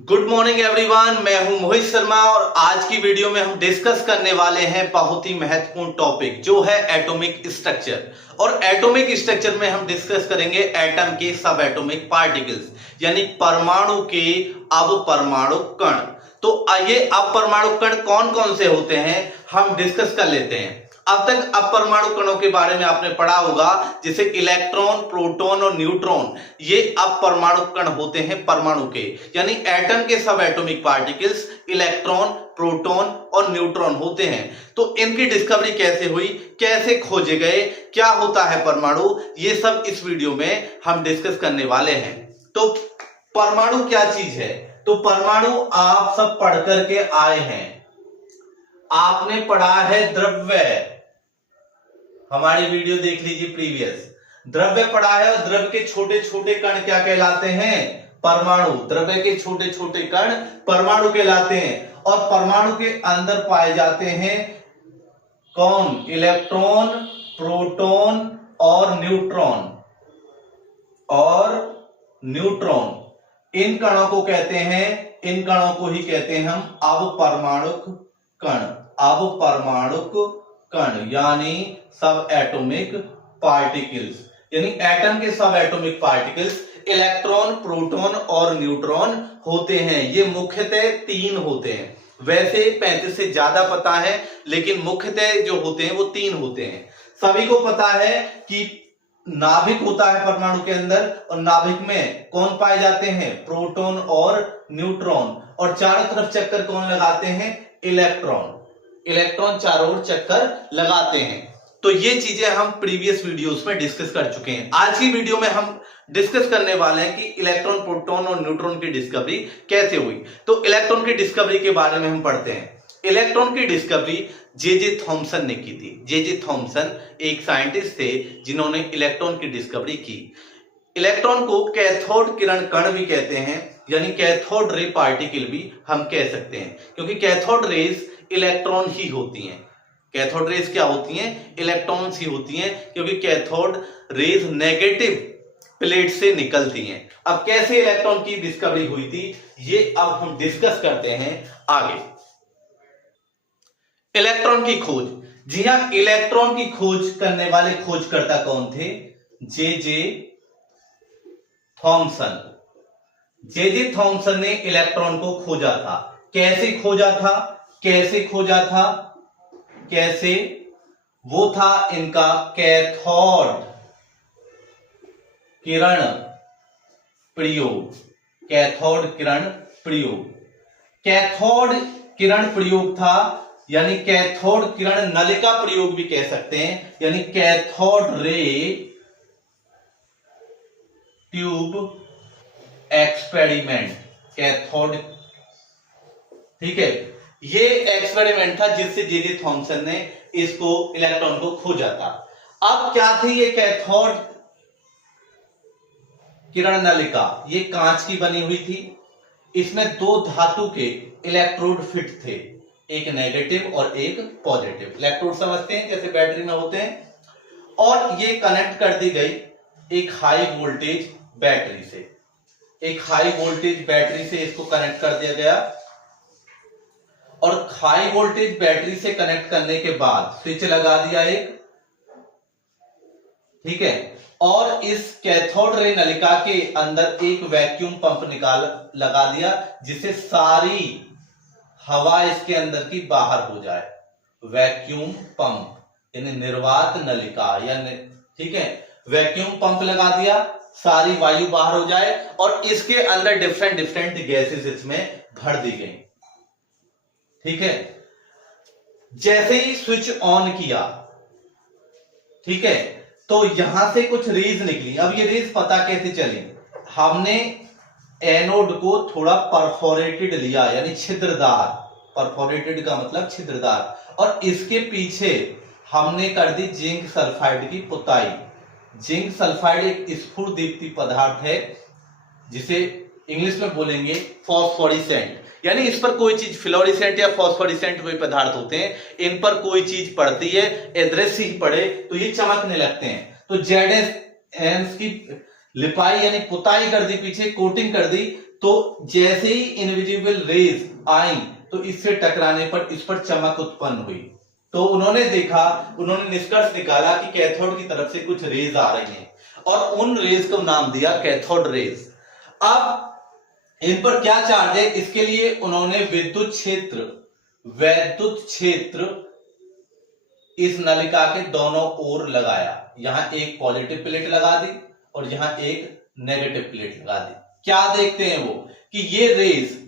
Good morning everyone, मैं हूं मोहित शर्मा और आज की वीडियो में हम डिस्कस करने वाले हैं बहुत ही महत्वपूर्ण टॉपिक जो है एटॉमिक स्ट्रक्चर। और एटॉमिक स्ट्रक्चर में हम डिस्कस करेंगे एटम के सब एटॉमिक पार्टिकल्स यानी परमाणु के अपपरमाणु कण। तो आइए अपपरमाणु कण कौन कौन से होते हैं हम डिस्कस कर लेते हैं। अब तक अपपरमाणु कणों के बारे में आपने पढ़ा होगा, जैसे इलेक्ट्रॉन, प्रोटॉन और न्यूट्रॉन, ये अपपरमाणु कण होते हैं परमाणु के, यानी एटम के सब एटॉमिक पार्टिकल्स इलेक्ट्रॉन, प्रोटॉन और न्यूट्रॉन होते हैं। तो इनकी डिस्कवरी कैसे हुई, कैसे खोजे गए, क्या होता है परमाणु, ये सब इस वीडियो में हम डिस्कस करने वाले हैं। तो परमाणु क्या चीज है? तो परमाणु आप सब पढ़ करके आए हैं, आपने पढ़ा है द्रव्य। हमारी वीडियो देख लीजिए प्रीवियस, द्रव्य पढ़ा है और द्रव्य के छोटे छोटे कण क्या कहलाते हैं? परमाणु। द्रव्य के छोटे छोटे कण परमाणु कहलाते हैं और परमाणु के अंदर पाए जाते हैं कौन? इलेक्ट्रॉन, प्रोटॉन और न्यूट्रॉन। इन कणों को कहते हैं, इन कणों को ही कहते हैं हम अपपरमाणुक कण। अपपरमाणुक कण यानी सब एटॉमिक पार्टिकल्स, यानी एटम के सब एटॉमिक पार्टिकल्स इलेक्ट्रॉन, प्रोटॉन और न्यूट्रॉन होते हैं। ये मुख्यतः 3 होते हैं, वैसे 35 से ज्यादा पता है, लेकिन मुख्यतः जो होते हैं वो 3 होते हैं। सभी को पता है कि नाभिक होता है परमाणु के अंदर और नाभिक में कौन पाए जाते हैं? प्रोटॉन और न्यूट्रॉन। और चारों तरफ चक्कर कौन लगाते हैं? इलेक्ट्रॉन। इलेक्ट्रॉन चारों ओर चक्कर लगाते हैं। तो ये चीजें हम प्रीवियस वीडियोस में डिस्कस कर चुके हैं। आज की वीडियो में हम डिस्कस करने वाले हैं कि इलेक्ट्रॉन, प्रोटॉन और न्यूट्रॉन की डिस्कवरी कैसे हुई। तो इलेक्ट्रॉन की डिस्कवरी के बारे में हम पढ़ते हैं। इलेक्ट्रॉन की डिस्कवरी जे थॉमसन ने की थी। जे थॉमसन एक साइंटिस्ट थे जिन्होंने इलेक्ट्रॉन की डिस्कवरी की। इलेक्ट्रॉन को कैथोड किरण कण भी कहते हैं, यानी कैथोड रे पार्टिकल भी हम कह सकते हैं, क्योंकि कैथोड रेज इलेक्ट्रॉन ही होती हैं। कैथोड रेज क्या होती हैं? इलेक्ट्रॉन्स ही होती हैं, क्योंकि कैथोड रेज नेगेटिव प्लेट से निकलती हैं। अब कैसे इलेक्ट्रॉन की डिस्कवरी हुई थी ये अब हम डिस्कस करते हैं आगे। इलेक्ट्रॉन की खोज, जी हां, इलेक्ट्रॉन की खोज करने वाले खोजकर्ता कौन थे? J Thomson. जे थॉमसन ने इलेक्ट्रॉन को खोजा था। कैसे खोजा था? कैसे? वो था इनका कैथोड किरण प्रयोग। कैथोड किरण प्रयोग, कैथोड किरण प्रयोग था, यानी कैथोड किरण नलिका प्रयोग भी कह सकते हैं, यानी cathode ray tube experiment. Cathode, ठीक है, ये एक्सपेरिमेंट था जिससे जे थॉमसन ने इसको इलेक्ट्रॉन को खोजा था। अब क्या थी ये कैथोड किरण नलिका? ये कांच की बनी हुई थी। इसमें 2 धातु के इलेक्ट्रोड फिट थे, एक नेगेटिव और एक पॉजिटिव। इलेक्ट्रोड समझते हैं जैसे बैटरी में होते हैं, और ये कनेक्ट कर दी गई एक हाई वोल्टेज बैटरी से। एक हाई वोल्टेज बैटरी से इसको कनेक्ट कर दिया गया और हाई वोल्टेज बैटरी से कनेक्ट करने के बाद स्विच लगा दिया एक, ठीक है, और इस कैथोड रे नलिका के अंदर एक वैक्यूम पंप लगा दिया, जिससे सारी हवा इसके अंदर की बाहर हो जाए। वैक्यूम पंप यानी निर्वात नलिका, यानी ठीक है, वैक्यूम पंप लगा दिया, सारी वायु बाहर हो जाए और इसके अंदर डिफरेंट डिफरेंट गैसेस इसमें भर दी गई, ठीक है। जैसे ही स्विच ऑन किया, ठीक है, तो यहां से कुछ रेज निकली। अब ये रेज पता कैसे चली? हमने एनोड को थोड़ा परफोरेटेड लिया, यानी छिद्रदार। परफोरेटेड का मतलब छिद्रदार, और इसके पीछे हमने कर दी जिंक सल्फाइड की पुताई। जिंक सल्फाइड एक स्फुरदीप्ति पदार्थ है, जिसे इंग्लिश में बोलेंगे फॉस्फोरिसेंट, यानी इस पर कोई चीज, फ्लोरिसेंट या फॉस्फोरिसेंट हुए पदार्थ होते हैं, इन पर कोई चीज पड़ती है, अदृश्य ही पड़े तो ये चमकने लगते हैं। तो जेड एस की लिपाई यानी पुताई कर दी, पीछे कोटिंग कर दी, तो जैसे ही इनविजिबल रेज आई तो इससे टकराने पर इस पर चमक उत्पन्न हुई। तो उन्होंने देखा, उन्होंने निष्कर्ष निकाला कि कैथोड की तरफ से कुछ रेज आ रही हैं और उन रेज को नाम दिया कैथोड रेज। अब इन पर क्या चार्ज है, इसके लिए उन्होंने वैद्युत क्षेत्र इस नलिका के दोनों ओर लगाया। यहां एक पॉजिटिव प्लेट लगा दी और यहां एक नेगेटिव प्लेट लगा दी। क्या देखते हैं वो कि ये रेज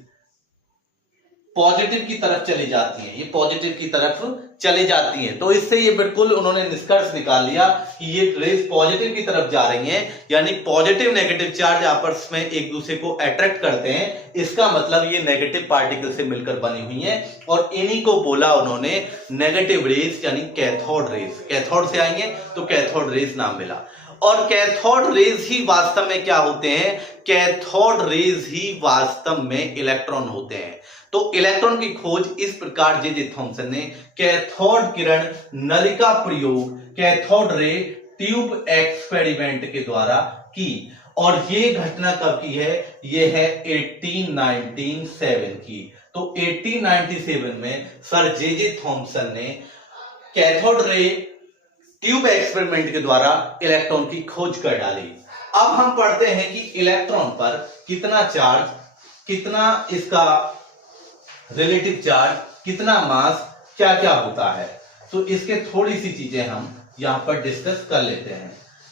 पॉजिटिव की तरफ चली जाती हैं, ये पॉजिटिव की तरफ चली जाती हैं। तो इससे ये बिल्कुल उन्होंने निष्कर्ष निकाल लिया कि ये रेज पॉजिटिव की तरफ जा रही हैं, यानी पॉजिटिव नेगेटिव चार्ज आपस में एक दूसरे को अट्रैक्ट करते हैं। इसका मतलब ये नेगेटिव पार्टिकल से मिलकर बनी हुई हैं और इन्हीं को बोला उन्होंने नेगेटिव रेज यानी कैथोड रेज। कैथोड से आएंगे तो कैथोड रेज नाम मिला। और कैथोड रेज ही वास्तव में क्या होते हैं, कैथोड रेज ही वास्तव में इलेक्ट्रॉन होते हैं। तो इलेक्ट्रॉन की खोज इस प्रकार जे थॉमसन ने कैथोड किरण नलिका प्रयोग कैथोड रे ट्यूब एक्सपेरिमेंट के द्वारा की। और ये घटना कब की है, ये है 1897 की। तो 1897 में सर जे थॉमसन ने कैथोड रे ट्यूब एक्सपेरिमेंट के द्वारा इलेक्ट्रॉन की खोज कर डाली। अब हम पढ़ते हैं कि इलेक्ट्रॉन पर कितना चार्ज, कितना इसका रिलेटिव चार्ज, कितना मास, क्या क्या होता है। तो इसके थोड़ी सी चीजें हम यहां पर डिस्कस कर लेते हैं।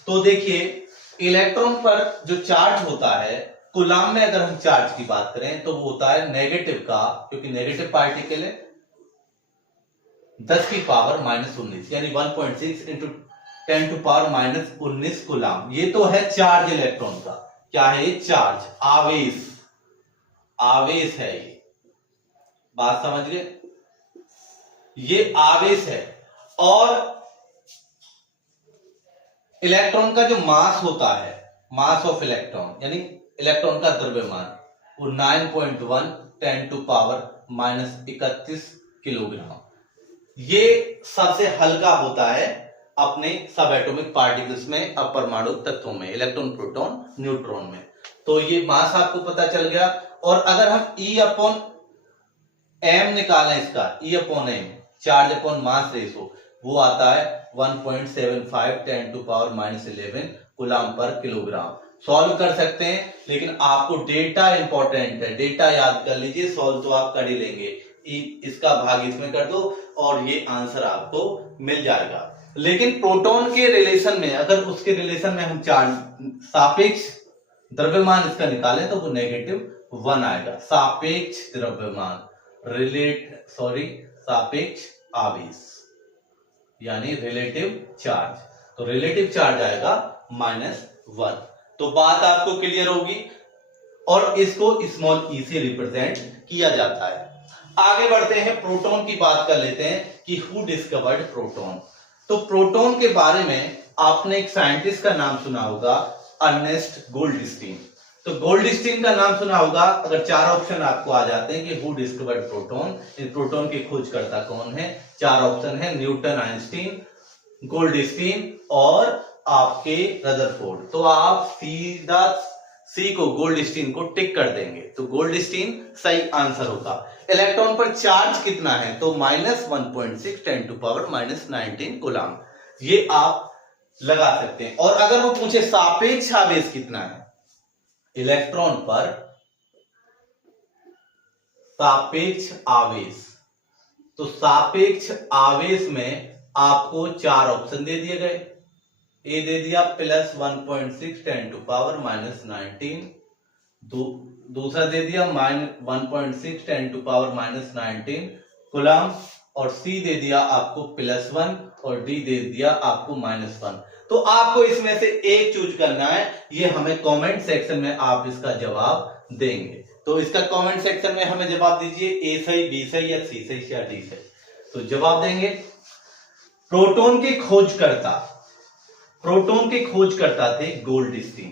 तो देखिए, इलेक्ट्रॉन पर जो चार्ज होता है, कूलाम में अगर हम चार्ज की बात करें तो वो होता है नेगेटिव का, क्योंकि नेगेटिव पार्टिकल है, 10 की पावर -19 यानी 1.6 इंटू 10 टू पावर -19 कूलाम। ये तो है चार्ज इलेक्ट्रॉन का। क्या है ये? चार्ज, आवेश, आवेश है ये। बात समझ गए? ये आवेश है। और इलेक्ट्रॉन का जो मास होता है, मास ऑफ इलेक्ट्रॉन यानी इलेक्ट्रॉन का द्रव्यमान, वो 9.1 10 टू पावर -31 किलोग्राम। ये सबसे हल्का होता है अपने सब एटॉमिक पार्टिकल्स में, अपरमाणु तत्वों में, इलेक्ट्रॉन, प्रोटॉन, न्यूट्रॉन में। तो ये मास आपको पता चल गया। और अगर हम E अपॉन m निकालें इसका, E upon m, charge upon mass ratio, वो आता है 1.75 10 टू पावर -11 कूलाम पर किलोग्राम। सॉल्व कर सकते हैं, लेकिन आपको डेटा इंपॉर्टेंट है, डेटा याद कर लीजिए। सॉल्व तो आप कर ही लेंगे, इसका भाग इसमें कर दो और ये आंसर आपको मिल जाएगा। लेकिन प्रोटॉन के रिलेशन में, अगर उसके रिलेशन में हम चार्ज सापेक्ष द्रव्यमान इसका निकालें तो वो -1 आएगा। सापेक्ष द्रव्यमान, सापेक्ष आवेश यानी रिलेटिव चार्ज, तो रिलेटिव चार्ज आएगा -1। तो बात आपको क्लियर होगी। और इसको स्मॉल ई से रिप्रेजेंट किया जाता है। आगे बढ़ते हैं, प्रोटॉन की बात कर लेते हैं कि हु डिस्कवर्ड प्रोटॉन। तो प्रोटॉन के बारे में आपने एक साइंटिस्ट का नाम सुना होगा, अर्नेस्ट गोल्डस्टीन। तो गोल्डस्टीन का नाम सुना होगा। अगर 4 ऑप्शन आपको आ जाते हैं कि हु डिस्कवर्ड प्रोटॉन, इस प्रोटॉन के खोजकर्ता कौन है, 4 ऑप्शन है, न्यूटन, आइंस्टीन, गोल्डस्टीन और आपके रदरफोर्ड। तो आप सीधा सी को, गोल्डस्टीन को टिक कर देंगे, तो गोल्डस्टीन सही आंसर होगा। इलेक्ट्रॉन पर चार्ज कितना है, तो -1.6 10 टू पावर -19 कूलाम, ये आप लगा सकते हैं। और अगर वो पूछे सापेक्ष आवेश कितना है इलेक्ट्रॉन पर, सापेक्ष आवेश, तो सापेक्ष आवेश में आपको 4 ऑप्शन दे दिए गए। ए दे दिया +1.6 10 टू पावर -19, दूसरा दे दिया -1.6 10 टू पावर -19 कूलाम, और सी दे दिया आपको +1 और डी दे दिया आपको -1। तो आपको इसमें से एक चूज करना है। ये हमें कमेंट सेक्शन में आप इसका जवाब देंगे। तो इसका कमेंट सेक्शन में हमें जवाब दीजिए, ए सही, बी सही या सी सही या डी सही। तो जवाब देंगे। प्रोटॉन के खोजकर्ता थे गोल्डस्टीन।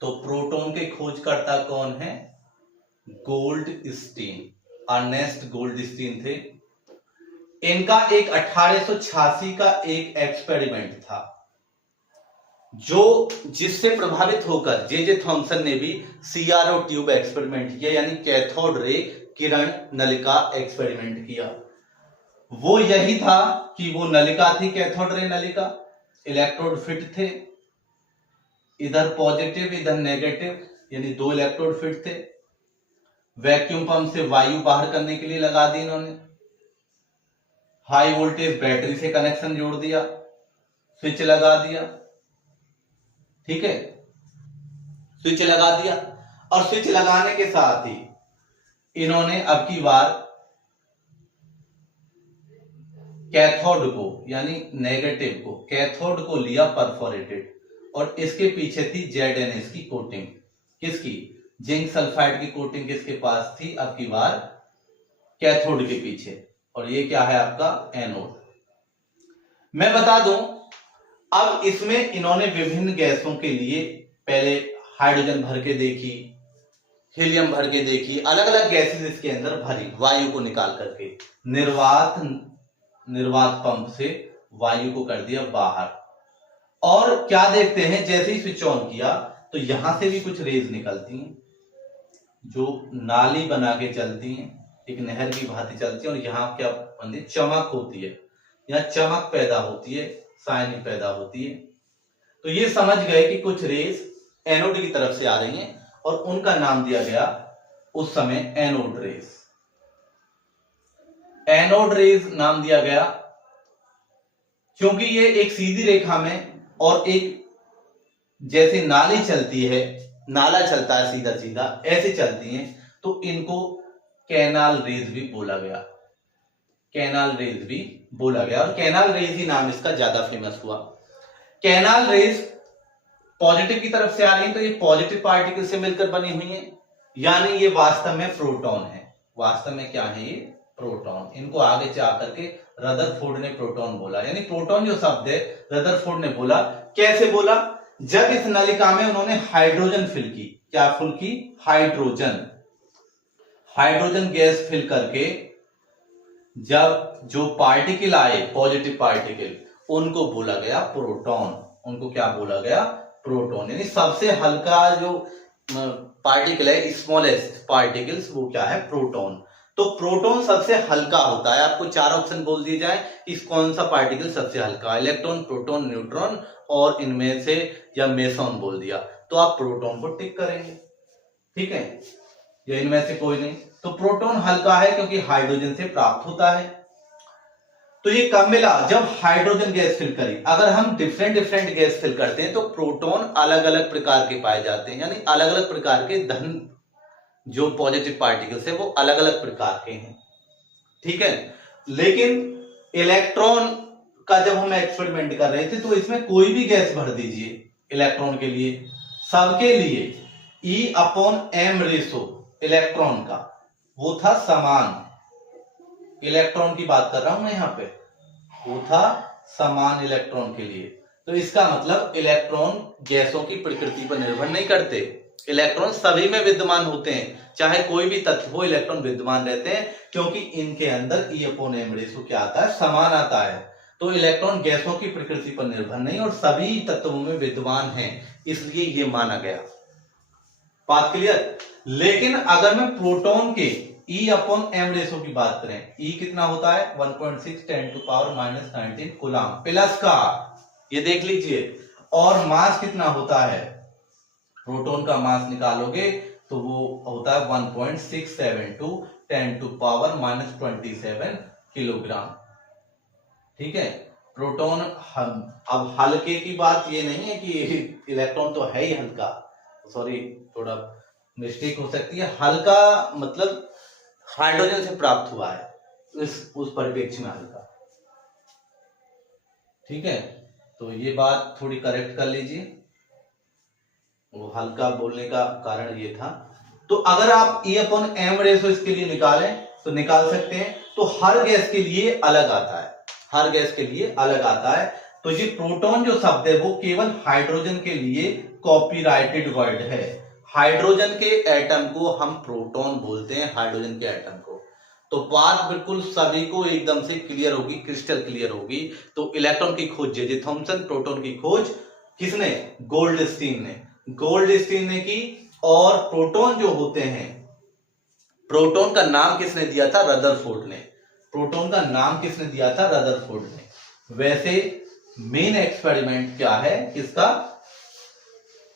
तो प्रोटॉन के खोजकर्ता कौन है, गोल्डस्टीन, अर्नेस्ट गोल्डस्टीन थे। इनका एक 1886 का एक एक्सपेरिमेंट था जो जिससे प्रभावित होकर जे थॉमसन ने भी सीआरओ ट्यूब एक्सपेरिमेंट किया, यानी कैथोड रे किरण नलिका एक्सपेरिमेंट किया। वो यही था कि वो नलिका थी, कैथोड रे नलिका, इलेक्ट्रोड फिट थे, इधर पॉजिटिव इधर नेगेटिव, यानी दो इलेक्ट्रोड फिट थे। वैक्यूम पंप से वायु बाहर करने के लिए लगा दी इन्होंने। हाई वोल्टेज बैटरी से कनेक्शन जोड़ दिया, स्विच लगा दिया, ठीक है, स्विच लगा दिया। और स्विच लगाने के साथ ही इन्होंने अब की बार कैथोड को, यानी नेगेटिव को, कैथोड को लिया परफोरेटेड, और इसके पीछे थी ZNS की कोटिंग। किसकी? जिंक सल्फाइड की कोटिंग किसके पास थी? अब की बार कैथोड के पीछे। और ये क्या है आपका? एनोड। मैं बता दूं, अब इसमें इन्होंने विभिन्न गैसों के लिए पहले हाइड्रोजन भर के देखी, हीलियम भर के देखी, अलग अलग गैसेस इसके अंदर भरी वायु को निकाल करके। निर्वात पंप से वायु को कर दिया बाहर। और क्या देखते हैं, जैसे ही स्विच ऑन किया तो यहां से भी कुछ रेज निकलती हैं जो नाली बना के चलती हैं, एक नहर की भांति चलती है, और यहाँ क्या बनती? चमक होती है, यहाँ चमक पैदा होती है, शाइनिंग पैदा होती है। तो ये समझ गए कि कुछ रेज एनोड की तरफ से आ रही हैं, और उनका नाम दिया गया उस समय एनोड रेज। एनोड रेज नाम दिया गया क्योंकि ये एक सीधी रेखा में, और एक जैसे नाली चलती है, नाला चलता है सीधा सीधा, ऐसे चलती हैं, तो इनको कैनाल रेज भी बोला गया। कैनाल रेज भी बोला गया, और कैनाल रेज ही नाम इसका ज्यादा फेमस हुआ। कैनाल रेज पॉजिटिव की तरफ से आ रही है, तो ये पॉजिटिव पार्टिकल से मिलकर बनी हुई है, यानी ये वास्तव में प्रोटॉन है। वास्तव में क्या है? ये प्रोटॉन। इनको आगे जा करके रदरफोर्ड ने प्रोटॉन बोला, यानी प्रोटॉन जो शब्द है रदरफोर्ड ने बोला। कैसे बोला? जब इस नलिका में उन्होंने हाइड्रोजन फिल की। क्या फिल की? हाइड्रोजन गैस फिल करके जब जो पार्टिकल आए, पॉजिटिव पार्टिकल, उनको बोला गया प्रोटॉन। उनको क्या बोला गया? प्रोटॉन। यानी सबसे हल्का जो पार्टिकल है, स्मॉलेस्ट पार्टिकल्स, वो क्या है? प्रोटॉन। तो प्रोटॉन सबसे हल्का होता है। आपको चार ऑप्शन बोल दिए जाए, इस कौन सा पार्टिकल सबसे हल्का? इलेक्ट्रॉन, प्रोटॉन, न्यूट्रॉन, और इनमें से या मेसॉन बोल दिया, तो आप प्रोटॉन को टिक करेंगे, ठीक है, या इनमें से कोई नहीं। तो प्रोटॉन हल्का है क्योंकि हाइड्रोजन से प्राप्त होता है। तो ये कब मिला? जब हाइड्रोजन गैस फिल करी। अगर हम डिफरेंट गैस फिल करते हैं तो प्रोटॉन अलग अलग प्रकार के पाए जाते हैं, यानी अलग अलग प्रकार के धन जो पॉजिटिव पार्टिकल्स है वो अलग अलग प्रकार के हैं, ठीक है। लेकिन इलेक्ट्रॉन का जब हम एक्सपेरिमेंट कर रहे थे तो इसमें कोई भी गैस भर दीजिए इलेक्ट्रॉन के लिए, सबके लिए E/m रेशो इलेक्ट्रॉन का वो था समान। इलेक्ट्रॉन की बात कर रहा हूं मैं यहां पे, वो था समान इलेक्ट्रॉन के लिए। तो इसका मतलब इलेक्ट्रॉन गैसों की प्रकृति पर निर्भर नहीं करते, इलेक्ट्रॉन सभी में विद्यमान होते हैं, चाहे कोई भी तत्व हो इलेक्ट्रॉन विद्यमान रहते हैं, क्योंकि इनके अंदर E/m रेशो क्या आता है? समान आता है। तो इलेक्ट्रॉन गैसों की प्रकृति पर निर्भर नहीं और सभी तत्वों में विद्यमान हैं, इसलिए ये माना गया। बात क्लियर? लेकिन अगर मैं प्रोटॉन के E/m रेशो की बात करें, E कितना होता है? 1.6 10⁻⁻19 कूलम प्लस का, ये देख लीजिए। और मास कितना होता है? प्रोटॉन का मास निकालोगे तो वो होता है 1.672 10⁻⁻27 किलोग्राम, ठीक है। प्रोटॉन अब हल्के की बात ये नहीं है कि इलेक्ट्रॉन तो है ही हल्का, सॉरी थोड़ा मिस्टेक हो सकती है। हल्का मतलब हाइड्रोजन से प्राप्त हुआ है, उस परिप्रेक्ष्य में हल्का, ठीक है। तो ये बात थोड़ी करेक्ट कर लीजिए, वो हल्का बोलने का कारण ये था। तो अगर आप E/m रेशो इसके लिए निकालें तो निकाल सकते हैं। तो हर गैस के लिए अलग आता है, हर गैस के लिए अलग आता है। तो ये प्रोटॉन जो शब्द है वो केवल हाइड्रोजन के लिए कॉपीराइटेड वर्ड है। हाइड्रोजन के एटम को हम प्रोटॉन बोलते हैं, हाइड्रोजन के एटम को। तो बात बिल्कुल सभी को एकदम से क्लियर होगी, क्रिस्टल क्लियर होगी। तो इलेक्ट्रॉन की खोज जे थॉमसन, प्रोटॉन की खोज किसने? गोल्डस्टीन ने, गोल्डस्टीन ने की। और प्रोटॉन जो होते हैं, प्रोटॉन का नाम किसने दिया था? रदरफोर्ड ने। प्रोटॉन का नाम किसने दिया था? रदरफोर्ड ने। वैसे मेन एक्सपेरिमेंट क्या है किसका?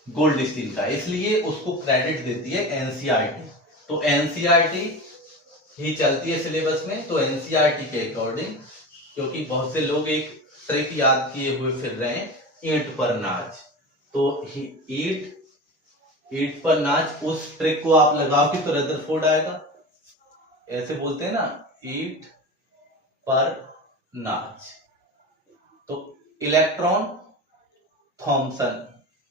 गोल्डस्टीन का, इसलिए उसको क्रेडिट देती है एनसीईआरटी। तो एनसीईआरटी ही चलती है सिलेबस में, तो एनसीईआरटी के अकॉर्डिंग, क्योंकि बहुत से लोग एक ट्रिक याद किए हुए फिर रहे हैं, ईंट पर नाच। तो ईंट पर नाच, उस ट्रिक को आप लगाओगे तो रदरफोर्ड आएगा। ऐसे बोलते हैं ना, ईंट पर नाच। तो इलेक्ट्रॉन थॉमसन,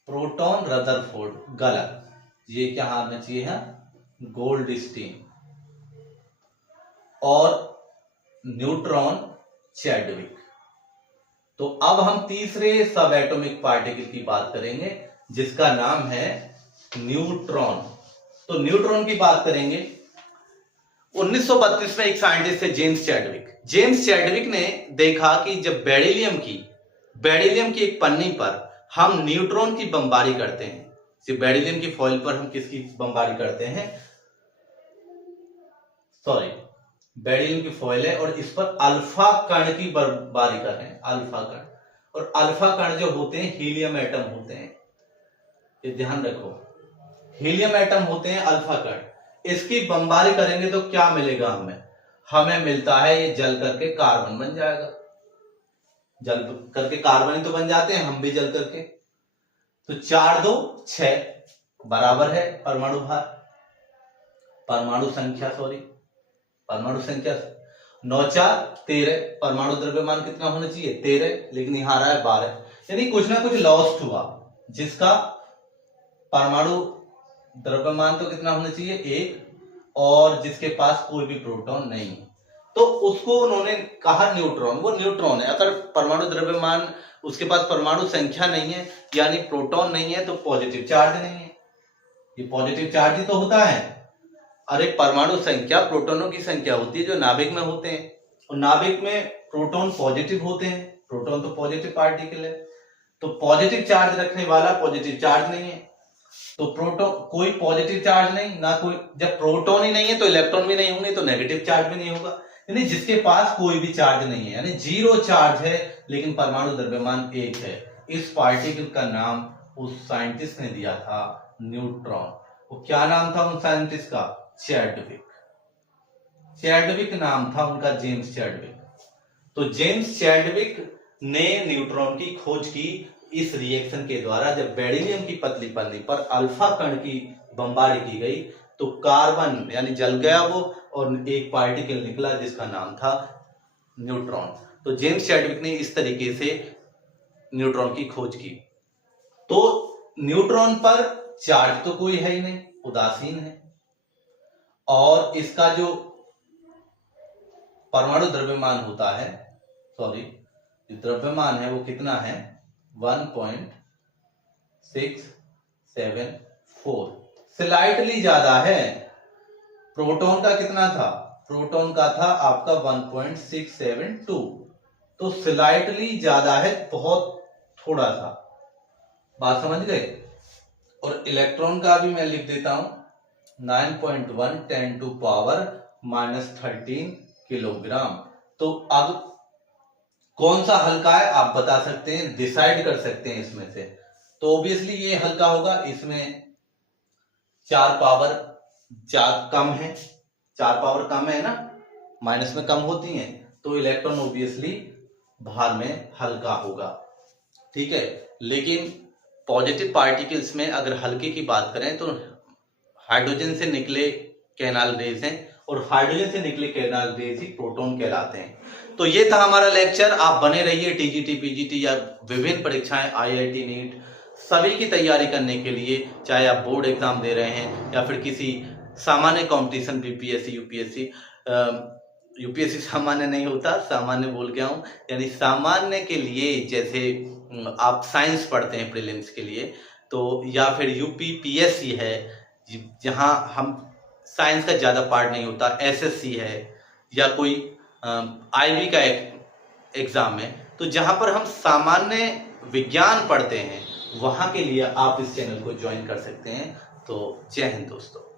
प्रोटॉन रदरफोर्ड, गलत। ये क्या आना चाहिए है? गोल्डस्टीन। और न्यूट्रॉन चैडविक। तो अब हम तीसरे सब एटॉमिक पार्टिकल की बात करेंगे जिसका नाम है न्यूट्रॉन। तो न्यूट्रॉन की बात करेंगे। 1932 में एक साइंटिस्ट थे जेम्स चैडविक। जेम्स चैडविक ने देखा कि जब बेरिलियम की एक पन्नी पर हम न्यूट्रॉन की बमबारी करते हैं, बेरिलियम की फॉइल पर हम किसकी बमबारी करते हैं? बेरिलियम की फॉइल है और इस पर अल्फा कण की बमबारी कर रहे हैं, अल्फा कण। और अल्फा कण जो होते हैं हीलियम एटम होते हैं, ये ध्यान रखो, हीलियम एटम होते हैं अल्फा कण। इसकी बमबारी करेंगे तो क्या मिलेगा हमें? हमें मिलता है ये जल करके कार्बन बन जाएगा। जल करके कार्बन ही तो बन जाते हैं, हम भी जल करके। तो 4 2 6 बराबर है परमाणु भार, परमाणु संख्या 9 4 13। परमाणु द्रव्यमान कितना होना चाहिए? 13, लेकिन यहां आ रहा है 12। यानी कुछ ना कुछ लॉस्ट हुआ, जिसका परमाणु द्रव्यमान तो कितना होना चाहिए? 1, और जिसके पास कोई भी प्रोटॉन नहीं है, तो उसको उन्होंने कहा न्यूट्रॉन। वो न्यूट्रॉन है। अगर परमाणु द्रव्यमान, उसके पास परमाणु संख्या नहीं है, यानी प्रोटॉन नहीं है, तो पॉजिटिव चार्ज नहीं है। ये पॉजिटिव चार्ज ही तो होता है। अरे परमाणु संख्या प्रोटॉनों की संख्या होती है जो नाभिक में होते हैं, और नाभिक में प्रोटॉन पॉजिटिव होते हैं। प्रोटॉन तो पॉजिटिव पार्टिकल है, तो पॉजिटिव चार्ज रखने वाला पॉजिटिव चार्ज नहीं है। तो प्रोटॉन, कोई पॉजिटिव चार्ज नहीं, ना कोई, जब प्रोटॉन ही नहीं है तो इलेक्ट्रॉन भी नहीं होंगे, तो नेगेटिव चार्ज भी नहीं होगा। यानी जिसके पास कोई भी चार्ज नहीं है, यानी 0 चार्ज है, लेकिन परमाणु द्रव्यमान 1 है। इस पार्टिकल का नाम उस साइंटिस्ट ने दिया था न्यूट्रॉन। वो क्या नाम था उन साइंटिस्ट का? चैडविक नाम था उनका, जेम्स चैडविक। तो जेम्स चैडविक ने न्यूट्रॉन की खोज की इस रिएक्शन के द्वारा। जब बेरिलियम की पतली पन्नी पर अल्फा कण की बमबारी की गई तो कार्बन यानी जल गया वो, और एक पार्टिकल निकला जिसका नाम था न्यूट्रॉन। तो जेम्स चैडविक ने इस तरीके से न्यूट्रॉन की खोज की। तो न्यूट्रॉन पर चार्ज तो कोई है ही नहीं, उदासीन है, और इसका जो परमाणु द्रव्यमान होता है, द्रव्यमान है वो कितना है? 1.674, स्लाइटली ज्यादा है। प्रोटॉन का कितना था? प्रोटॉन का था आपका 1.672, तो स्लाइटली ज्यादा है, बहुत थोड़ा सा। बात समझ गए? और इलेक्ट्रॉन का भी मैं लिख देता हूं, 9.1 10⁻⁻13 किलोग्राम। तो अब कौन सा हल्का है आप बता सकते हैं, डिसाइड कर सकते हैं इसमें से। तो ऑब्वियसली ये हल्का होगा, इसमें 4 पावर कम है, 4 पावर कम है ना, माइनस में कम होती हैं, तो इलेक्ट्रॉन ऑब्वियसली भार में हल्का होगा। ठीक है, लेकिन पॉजिटिव पार्टिकल्स में अगर हल्के की बात करें तो हाइड्रोजन से निकले कैनाल रेज हैं, और हाइड्रोजन से निकले कैनाल रेज ही प्रोटॉन कहलाते हैं। तो ये था हमारा लेक्चर। आप बने रहिए टीजीटी, पीजीटी या विभिन्न परीक्षाएं, आईआईटी, नीट, सभी की तैयारी करने के लिए, चाहे आप बोर्ड एग्जाम दे रहे हैं या फिर किसी सामान्य कंपटीशन, बीपीएससी, यूपीएससी सामान्य नहीं होता, सामान्य बोल गया हूं, यानी सामान्य के लिए, जैसे आप साइंस पढ़ते हैं प्रीलिम्स के लिए, तो या फिर यूपीपीएससी है जहां हम साइंस का ज्यादा पार्ट नहीं होता, एसएससी है, या कोई आईबी का एग्जाम है, तो जहां पर हम सामान्य विज्ञान पढ़ते हैं वहां के लिए आप इस चैनल को ज्वाइन कर सकते हैं। तो जय हिंद दोस्तों।